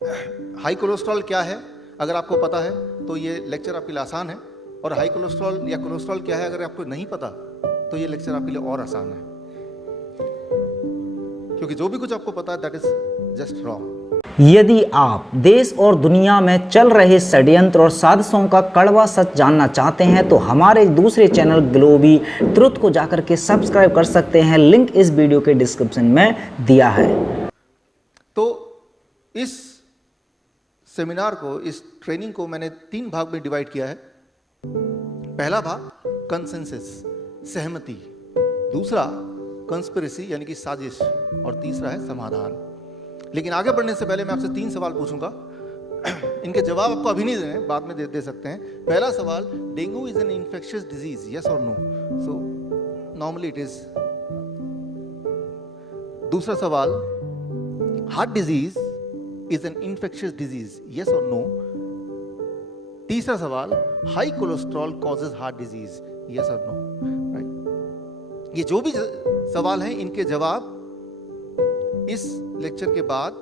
High cholesterol क्या है अगर आपको पता है तो ये लेक्चर आपके लिए आसान है, और हाई कोलेस्ट्रॉल या कोलेस्ट्रॉल क्या है अगर आपको नहीं पता तो ये लेक्चर आपके लिए और आसान है, क्योंकि जो भी कुछ आपको पता है दैट इज जस्ट रॉन्ग। यदि आप देश और दुनिया में चल रहे षड्यंत्र और साजिशों का कड़वा सच जानना चाहते हैं तो हमारे दूसरे चैनल ग्लोबी ट्रुथ को जाकर के सब्सक्राइब कर सकते हैं, लिंक इस वीडियो के डिस्क्रिप्शन में दिया है। तो इस सेमिनार को, इस ट्रेनिंग को मैंने 3 भाग में डिवाइड किया है। पहला भाग कंसेंसस, सहमति, दूसरा कंस्पिरेसी यानी कि साजिश, और तीसरा है समाधान। लेकिन आगे बढ़ने से पहले मैं आपसे 3 सवाल पूछूंगा। इनके जवाब आपको अभी नहीं देने, बाद में दे सकते हैं। पहला सवाल, dengue is an infectious disease, yes और no? So normally it is. दूसरा सवाल, heart disease is an infectious disease, yes और नो? तीसरा सवाल, high cholesterol causes heart disease, yes और नो? राइट। ये जो भी सवाल हैं इनके जवाब इस लेक्चर के बाद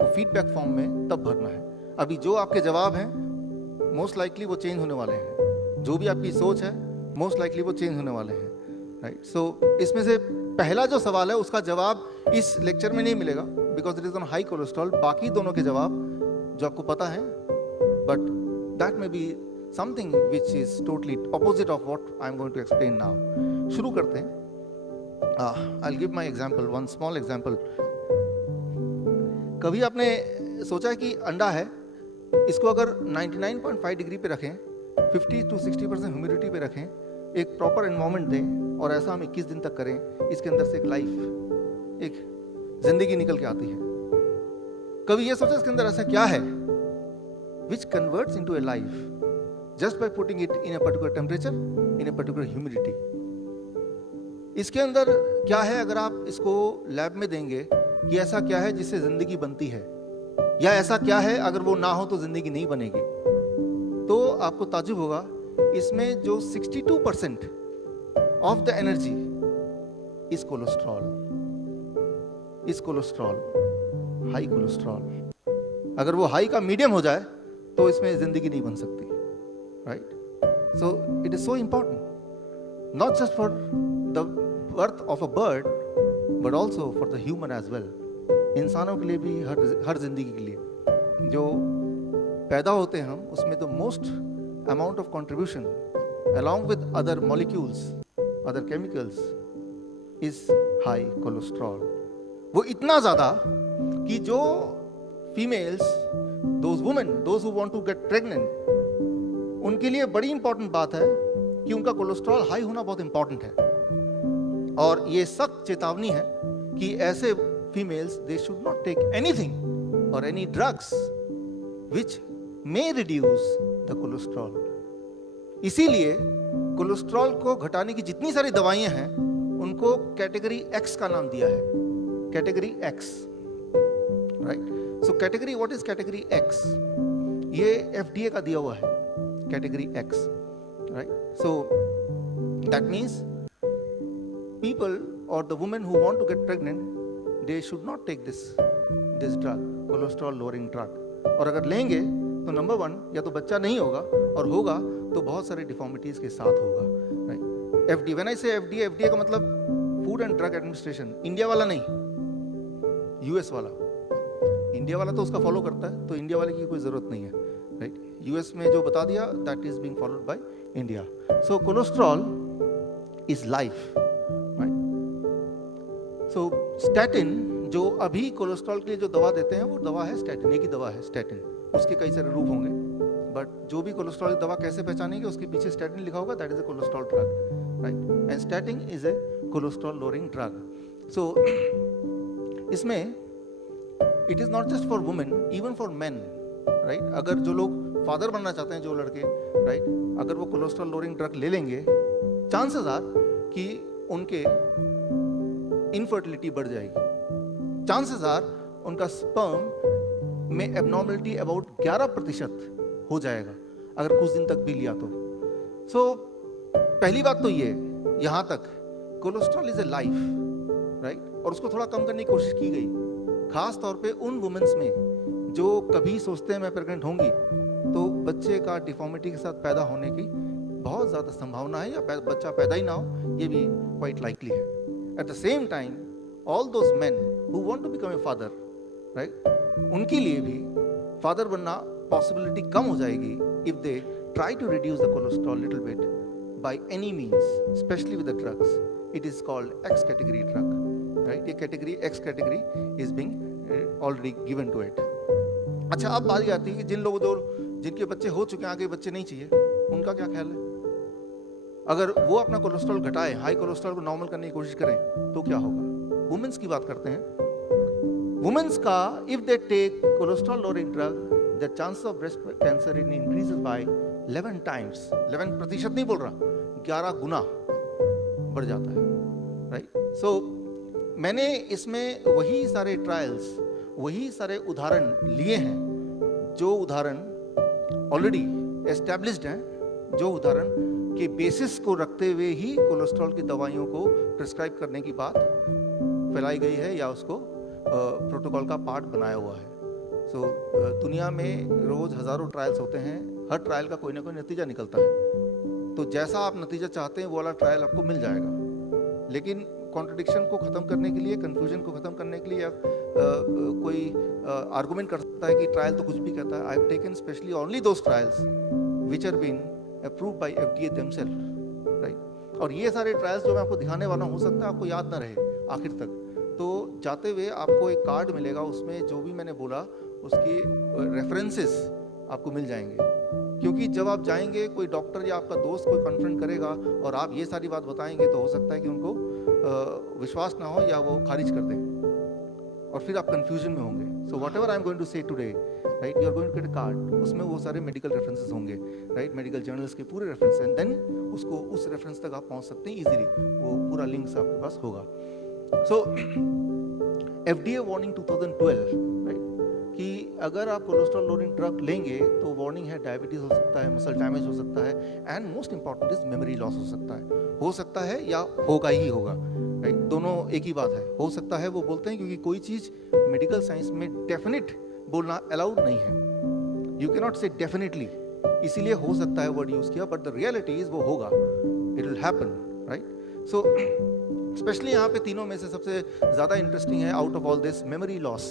वो फीडबैक फॉर्म में तब भरना है। अभी जो आपके जवाब हैं मोस्ट लाइकली वो चेंज होने वाले हैं, जो भी आपकी सोच है मोस्ट लाइकली वो चेंज होने वाले हैं, राइट। सो इसमें से पहला जो सवाल है उसका जवाब इस लेक्चर में नहीं मिलेगा because it is on high cholesterol. बाकी दोनों के जवाब जो आपको पता है, but that may be something which is totally opposite of what I am going to explain now. शुरू करते हैं। I will give my example, one small example. कभी आपने सोचा है कि अंडा है, इसको अगर 99.5 डिग्री पे रखें, 50 to 60% ह्यूमिडिटी पे रखें, एक प्रॉपर एनवायरनमेंट दें और ऐसा हम 21 दिन तक करें, इसके अंदर से एक लाइफ, एक जिंदगी निकल के आती है। कभी ये सोचा इसके अंदर ऐसा क्या है which converts into A life just by putting it in a particular temperature, in a particular humidity? इसके अंदर क्या है अगर आप इसको लैब में देंगे कि ऐसा क्या है जिससे जिंदगी बनती है, या ऐसा क्या है अगर वो ना हो तो जिंदगी नहीं बनेगी, तो आपको ताज्जुब होगा। इसमें जो 62% of the energy is cholesterol, high cholesterol. अगर वो हाई का मीडियम हो जाए तो इसमें जिंदगी नहीं बन सकती, right. So it is so important not just for the birth of a bird but also for the human as well. इंसानों के लिए भी, हर जिंदगी के लिए जो पैदा होते हैं हम, उसमें the most amount of contribution along with other molecules, other chemicals, is high cholesterol. वो इतना ज्यादा कि जो females, those women, those who want to get pregnant, उनके लिए बड़ी इंपॉर्टेंट बात है कि उनका कोलेस्ट्रॉल हाई होना बहुत इंपॉर्टेंट है। और ये सख्त चेतावनी है कि ऐसे females, they should not take anything और any drugs which may reduce the cholesterol. इसीलिए कोलेस्ट्रॉल को घटाने की जितनी सारी दवाइयां हैं उनको कैटेगरी एक्स का नाम दिया है, category x, right. So category, what is category x? ये एफडीए का दिया हुआ है, category x, right. So that means people or the women who want to get pregnant, they should not take this drug, cholesterol lowering drug. और अगर लेंगे तो number 1, या तो बच्चा नहीं होगा, और होगा तो बहुत सारे डिफॉर्मिटीज के साथ होगा, राइट। एफडी, व्हेन आई से एफडीए, एफडीए का मतलब food and drug administration, India वाला नहीं, यूएस वाला। इंडिया वाला तो उसका फॉलो करता है, तो इंडिया वाले की कोई जरूरत नहीं है, राइट। यूएस में जो बता दिया that is being followed by India. So cholesterol is life, so statin, जो अभी कोलेस्ट्रॉल के लिए जो दवा देते हैं वो दवा है स्टैटिन, एक ही दवा है स्टैटिन। उसके कई सारे रूप होंगे, बट जो भी कोलेस्ट्रॉल की दवा कैसे पहचानेंगे, उसके पीछे स्टैटिन लिखा होगा, that is a cholesterol drug, right. And statin is a cholesterol lowering drug. So इसमें it is not just for women, even for men, right. अगर जो लोग फादर बनना चाहते हैं, जो लड़के, राइट, अगर वो कोलेस्ट्रॉल लोअरिंग ड्रग ले लेंगे, चांसेस आर कि उनके इनफर्टिलिटी बढ़ जाएगी, चांसेस आर उनका स्पर्म में एबनॉर्मलिटी अबाउट 11% हो जाएगा अगर कुछ दिन तक भी लिया तो। सो पहली बात तो ये, यहां तक cholesterol is a life, right. और उसको थोड़ा कम करने की कोशिश की गई, खास तौर पे उन वुमेन्स में जो कभी सोचते हैं मैं प्रेग्नेंट होंगी, तो बच्चे का डिफॉर्मिटी के साथ पैदा होने की बहुत ज़्यादा संभावना है, या बच्चा पैदा ही ना हो, ये भी क्वाइट लाइकली है। At the same time all those men who want to become a father, right, उनके लिए भी फादर बनना पॉसिबिलिटी कम हो जाएगी if they try to reduce the cholesterol little bit by any means, specially with the drugs. It is called X category drug, right. ये category X category is being already given to it. अच्छा, अब बारी आती है कि जिनके बच्चे हो चुके हैं, आगे बच्चे नहीं चाहिए, उनका क्या ख्याल है? अगर वो अपना कोलेस्ट्रॉल घटाए, हाई कोलेस्ट्रॉल को नॉर्मल करने की कोशिश करें, तो क्या होगा? वुमेन्स की बात करते हैं। वुमेन्स का if they take cholesterol lowering drug, the chance of breast cancer in increases by 11 times, 11% नहीं बोल रहा, 11 गुना बढ़ जाता है, राइट। सो मैंने इसमें वही सारे ट्रायल्स, वही सारे उदाहरण लिए हैं, जो उदाहरण ऑलरेडी एस्टैब्लिश्ड हैं, जो उदाहरण के बेसिस को रखते हुए ही कोलेस्ट्रॉल की दवाइयों को प्रिस्क्राइब करने की बात फैलाई गई है, या उसको प्रोटोकॉल का पार्ट बनाया हुआ है। सो दुनिया में रोज हजारों ट्रायल्स होते हैं, हर ट्रायल का कोई ना कोई नतीजा निकलता है। तो जैसा आप नतीजा चाहते हैं वो वाला ट्रायल आपको मिल जाएगा। लेकिन कॉन्ट्रडिक्शन को खत्म करने के लिए, कंफ्यूजन को खत्म करने के लिए, या कोई आर्गुमेंट कर सकता है कि ट्रायल तो कुछ भी कहता है। I have taken specially only those trials which are been approved by FDA themselves, right. और ये सारे ट्रायल्स जो मैं आपको दिखाने वाला हूँ, हो सकता है आपको याद ना रहे आखिर तक, तो जाते हुए आपको एक कार्ड मिलेगा, उसमें जो भी मैंने बोला उसके रेफरेंसेस आपको मिल जाएंगे। क्योंकि जब आप जाएंगे, कोई डॉक्टर या आपका दोस्त कोई कन्फ्रंट करेगा और आप ये सारी बात बताएंगे, तो हो सकता है कि उनको विश्वास ना हो या वो खारिज कर दें, और फिर आप कंफ्यूजन में होंगे। So whatever I am going to say today, right, you are going to get a card, उसमें वो सारे मेडिकल रेफरेंसेस होंगे, राइट, मेडिकल जर्नल्स के पूरे रेफरेंस, एंड देन उसको उस रेफरेंस तक आप पहुंच सकते हैं इजीली, वो पूरा लिंक्स आपके पास होगा। सो FDA वार्निंग 2012, राइट, कि अगर आप कोलेस्ट्रॉल लोअरिंग ड्रग लेंगे तो वार्निंग है डायबिटीज हो सकता है, मसल डैमेज हो सकता है, and most important is memory loss हो सकता है या होगा ही होगा, राइट। दोनों एक ही बात है, हो सकता है वो बोलते हैं क्योंकि कोई चीज मेडिकल साइंस में डेफिनेट बोलना अलाउड नहीं है। यू कैन नॉट से डेफिनेटली, इसीलिए हो सकता है वर्ड यूज किया, बट द रियलिटी इज वो होगा, it will happen, right. So specially यहाँ पे तीनों में से सबसे ज्यादा इंटरेस्टिंग है out of all this memory loss.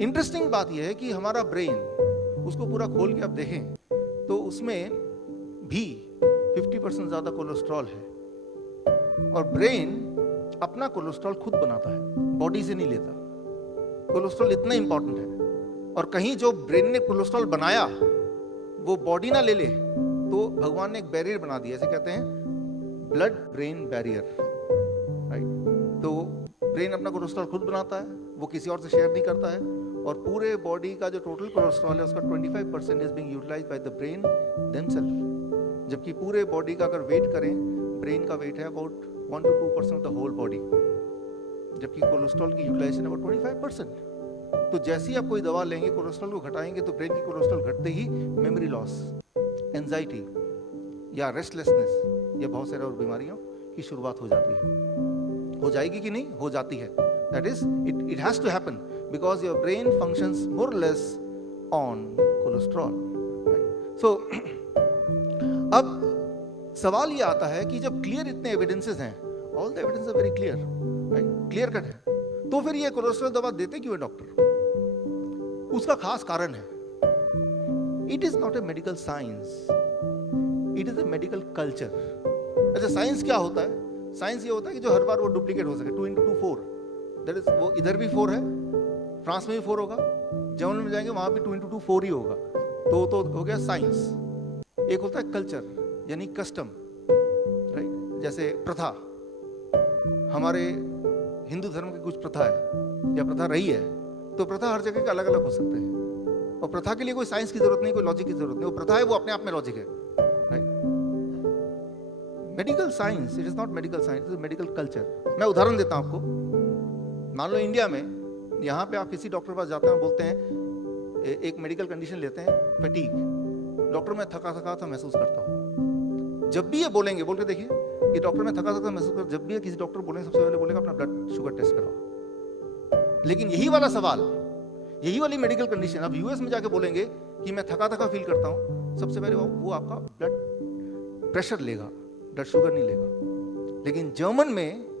Interesting बात यह है कि हमारा ब्रेन, उसको पूरा खोल के आप देखें तो उसमें भी 50% ज्यादा कोलेस्ट्रॉल है, और ब्रेन अपना कोलेस्ट्रॉल खुद बनाता है, बॉडी से नहीं लेता। कोलेस्ट्रॉल इतना इंपॉर्टेंट है, और कहीं जो ब्रेन ने कोलेस्ट्रॉल बनाया वो बॉडी ना ले ले, तो भगवान ने एक बैरियर बना दिया, ऐसे कहते हैं ब्लड ब्रेन बैरियर, राइट। तो ब्रेन अपना कोलेस्ट्रॉल खुद बनाता है, वो किसी और से शेयर नहीं करता है, और पूरे बॉडी का जो टोटल कोलेस्ट्रॉल है उसका 25% is being utilised by the brain themself. जबकि पूरे बॉडी का अगर वेट करें, ब्रेन का वेट है about 1 to 2% of the whole body, जबकि कोलेस्ट्रॉल की यूटिलाइजेशन अबाउट 25%। तो जैसे ही आप कोई दवा लेंगे, कोलेस्ट्रॉल को घटाएंगे, तो ब्रेन की कोलेस्ट्रॉल घटते ही मेमोरी लॉस, एंजाइटी या रेस्टलेसनेस या बहुत सारे और बीमारियों की शुरुआत हो जाती है। हो जाएगी कि नहीं? हो जाती है। That is it has to happen because your brain functions more or less on cholesterol, right. So अब सवाल ये आता है कि जब क्लियर इतने एविडेंसेस हैं, all the evidence are very clear, right, clear cut है, तो फिर ये कोलेस्ट्रॉल दवा देते क्यों है डॉक्टर? उसका खास कारण है, it is not a medical science, it is a medical culture. अच्छा, साइंस क्या होता है? साइंस ये होता है कि जो हर बार वो डुप्लीकेट हो सके, 2 into 2 4, दैट इज, वो इधर भी 4 है, फ्रांस में भी 4 होगा, जर्मन में जाएंगे वहां भी 2 into 2 4 ही होगा, तो हो गया साइंस। एक होता है कल्चर, यानी कस्टम, राइट, जैसे प्रथा। हमारे हिंदू धर्म की कुछ प्रथा है या प्रथा रही है, तो प्रथा हर जगह के अलग अलग हो सकते हैं, और प्रथा के लिए कोई साइंस की जरूरत नहीं, कोई लॉजिक की जरूरत नहीं, वो प्रथा है, वो अपने आप में लॉजिक है, right. Medical science, it is not medical science, it is medical culture. मैं उदाहरण देता हूं आपको। मान लो इंडिया में, यहाँ पे आप किसी डॉक्टर के पास जाते हैं, बोलते हैं एक मेडिकल कंडीशन लेते हैं, फटीग, डॉक्टर मैं थका थका था महसूस करता हूँ। जब भी ये बोलेंगे, बोल के देखिए कि डॉक्टर मैं थका थका महसूस कर, जब भी किसी डॉक्टर बोलेंगे सबसे पहले बोलेगा अपना ब्लड शुगर टेस्ट कराओ। लेकिन यही वाला सवाल यही वाली मेडिकल कंडीशन आप यूएस में जाके बोलेंगे कि मैं थका थका फील करता हूँ, सबसे पहले वो आपका ब्लड प्रेशर लेगा, ब्लड शुगर नहीं लेगा। लेकिन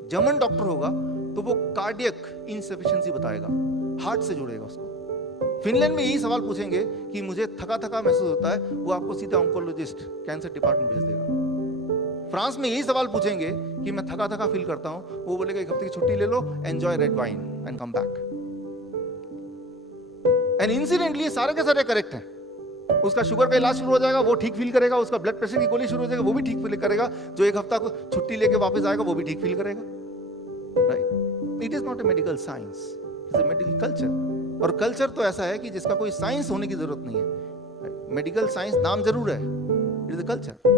जर्मन डॉक्टर होगा तो वो कार्डियक इनसफिशिएंसी बताएगा, हार्ट से जुड़ेगा उसको। फिनलैंड में यही सवाल पूछेंगे कि मुझे थका थका महसूस होता है, वो आपको सीधा ऑन्कोलॉजिस्ट कैंसर डिपार्टमेंट भेज देगा। फ्रांस में यही सवाल पूछेंगे कि मैं थका थका फील करता हूँ, वो बोलेगा 1 हफ्ते की छुट्टी ले लो, enjoy red wine and come back. And incidentally सारे के सारे करेक्ट हैं। उसका शुगर का इलाज शुरू हो जाएगा, वो ठीक फील करेगा। उसका ब्लड प्रेशर की गोली शुरू हो जाएगा, वो भी ठीक फील करेगा। जो 1 हफ्ता को छुट्टी लेके वापस आएगा, वो भी ठीक फील करेगा। Right? It is not a medical science, it is a medical culture. और कल्चर तो ऐसा है कि जिसका कोई साइंस होने की जरूरत नहीं है। मेडिकल साइंस नाम जरूर है, इट इज ए कल्चर।